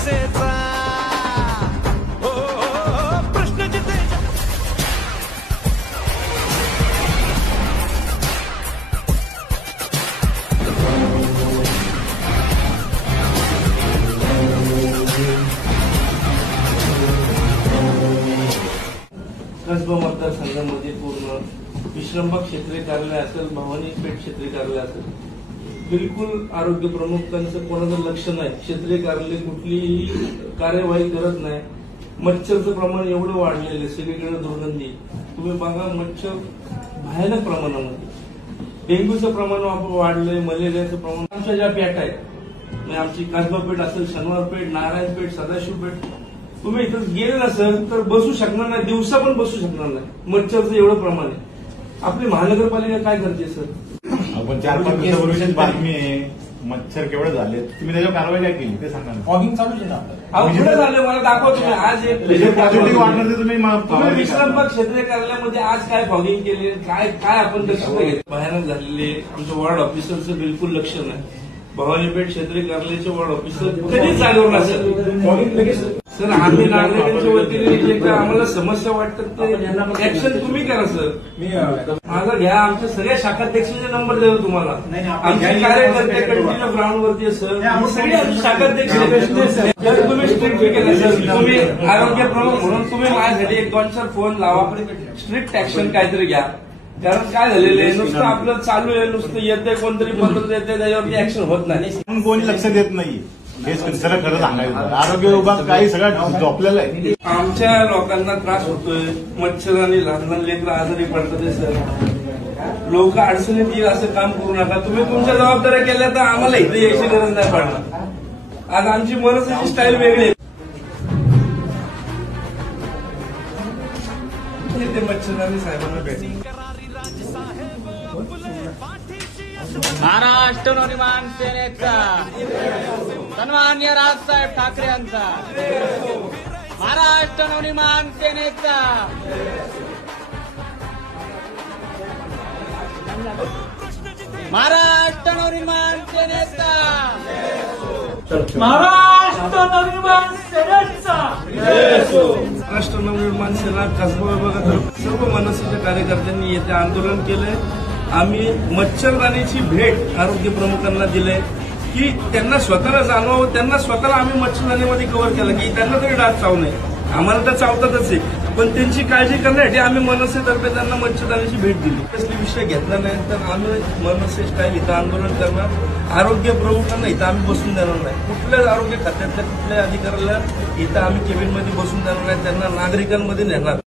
हिंसेचा प्रश्न जिथे कसबा मतदारसंघामध्ये पूर्ण विश्रंभक क्षेत्रीय कार्यालय असेल, भवानी पेठ क्षेत्रीय कार्यालय असेल, बिलकुल आरोग्य प्रमुखांचं कोणाचं लक्ष नाही. क्षेत्रीय कार्यालय कुठलीही कार्यवाही करत नाही. मच्छरचं प्रमाण एवढं वाढलेलं आहे, सगळीकडे दुर्गंधी. तुम्ही बघा, मच्छर भयानक प्रमाणामध्ये. डेंग्यूचं प्रमाण वाढलंय, मलेरियाचं प्रमाण. आमच्या ज्या पेठ आहेत, म्हणजे आमची कसबा पेठ असेल, शनिवार पेठ, नारायण पेठ, सदाशिव पेठ, तुम्ही इथं गेले नसेल तर बसू शकणार नाही, दिवसा पण बसू शकणार नाही. मच्छरचं एवढं प्रमाण आहे. आपली महानगरपालिका काय करते सर? आपण 4-5 दिवसापूर्वीच बातमी आहे, मच्छर केवढे झाले, तुम्ही त्याच्यावर कारवाई काय केली ते सांगा ना. फॉगिंग चालू आहे ना कुठे झालं मला दाखवा तुम्ही. आज एक पॉझिटिव्ह वाटणार ते तुम्ही विश्रामबाग क्षेत्रीय कार्यालयामध्ये आज काय फॉगिंग केली, काय आपण दक्षता घेतली. भयानक झालेले आमच्या वॉर्ड ऑफिसरचं बिलकुल लक्ष नाही. भवानीपेठ क्षेत्रीय कार्यालयाचे वॉर्ड ऑफिसर कधीच जागेवर नसेल. सर, आम्ही नागरिकांच्या वतीने जे काय आम्हाला समस्या वाटतात ते ऍक्शन तुम्ही करा सर. माझा घ्या, आमच्या सगळ्या शाखाध्यक्षाचे नंबर देतो तुम्हाला. आमचे कार्यकर्ते कंटिन्यू ग्राउंडवरती सर, सगळे आमचे शाखाध्यक्ष जर तुम्ही स्ट्रिक्ट केलं सर, तुम्ही आरोग्य प्रमुख म्हणून तुम्ही माझ्यासाठी 1-2-4 फोन लावा, स्ट्रिक्ट ऍक्शन काहीतरी घ्या. कारण काय झालेलं आहे, नुसतं आपलं चालू आहे, नुसतं येतंय कोणतरी पत्र देते, त्याच्यावरती ऍक्शन होत नाही. कोणी लक्ष देत नाही. हे सगळं खरं सांगायचं, आरोग्य विभाग काही सगळं झोपलेलं आहे. आमच्या लोकांना त्रास होतोय, मच्छर आणि लहान लहान लेकरं आजारी पडतात सर. लोक अडचणीत येईल असं काम करू नका. तुम्ही तुमच्या जबाबदाऱ्या केल्या तर आम्हाला इथे यायची गरज नाही पडणार. आज आमची मनसेची स्टाईल वेगळी आहे. ते मच्छर आणि साहेबांना भेटेल. महाराष्ट्र नवनिर्माण सेनेचा सन्मान्य राजसाहेब ठाकरे यांचा, महाराष्ट्र नवनिर्माण सेनेचा महाराष्ट्र नवनिर्माण सेनेचा महाराष्ट्र नवनिर्माण सेनेचा महाराष्ट्र नवनिर्माण सेना कसबा विभागातर्फे सर्व मनसेच्या कार्यकर्त्यांनी येथे आंदोलन केलंय. आम्ही मच्छरदाणीची भेट आरोग्य प्रमुखांना दिलंय की त्यांना स्वतःला जाणवावं. त्यांना स्वतःला आम्ही मच्छरदाणीमध्ये कव्हर केलं की त्यांना तरी डास चावू नये. आम्हाला तर चावतातच आहे, पण त्यांची काळजी करण्यासाठी आम्ही मनसेतर्फे त्यांना मच्छरदाणीची भेट दिली. कसली विषय घेतला नाही तर आम्ही मनसे स्टाईल इथं आंदोलन करणार. आरोग्य प्रमुखांना इथं आम्ही बसून देणार नाही. कुठल्याच आरोग्य खात्यातल्या कुठल्याही अधिकाऱ्याला इथं आम्ही केबिनमध्ये बसून देणार नाही. त्यांना नागरिकांमध्ये नेणार.